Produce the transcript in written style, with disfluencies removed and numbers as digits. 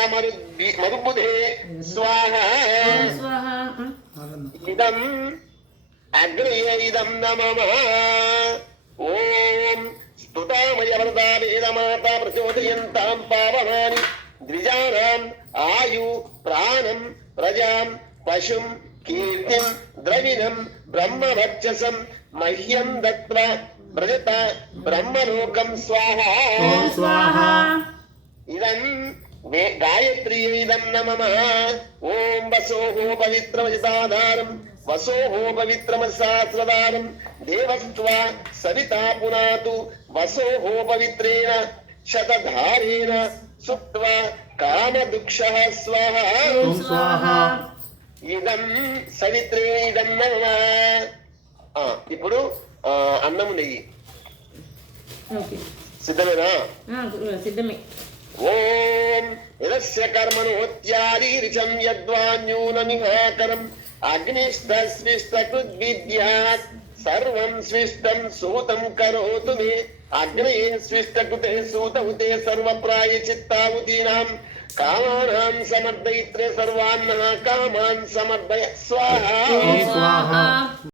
మరుబుధే స్వాహా ఇదం అగ్రే ఇదం నమః ఓం స్తుతామయ వరదా వేదమాత ప్రచోదయంతాం పావనాని ద్విజానాం ఆయు ప్రాణం ప్రజాం పశుం కీర్తిం ద్రవిణం బ్రహ్మవర్చసం మహ్యం దత్వా వ్రజత బ్రహ్మలోకం స్వాహా ఇదం గాయత్రీ ఇదం నమః ఓం వసోహో పవిత్రమజితాధారం వసోహో పవిత్రమసహస్రదారం దేవస్త్వా సవితా పునాతు వసోహో పవిత్రేణ శతధారేణ సుప్త్వా కామదుక్షః స్వాహా ఇదం సవిత్రే ఇదం నమః. ఇప్పుడు అన్నం నెయ్యి సిద్ధమేనా? సిద్ధమే. ఓం యదస్య కర్మణోత్యారీరిచం యద్వాన్యూనమిహాకరం అగ్నిష్టస్విష్టకృద్విద్యాత్ సర్వం స్విష్టం సూతం కరోతు మే అగ్నయే స్విష్టకృతే సూతౌతే సర్వప్రాయచిత్తావుతీనాం కామానాం సమర్దయిత్రే సర్వాన్నః కామాన్ సమర్దయ స్వాహా.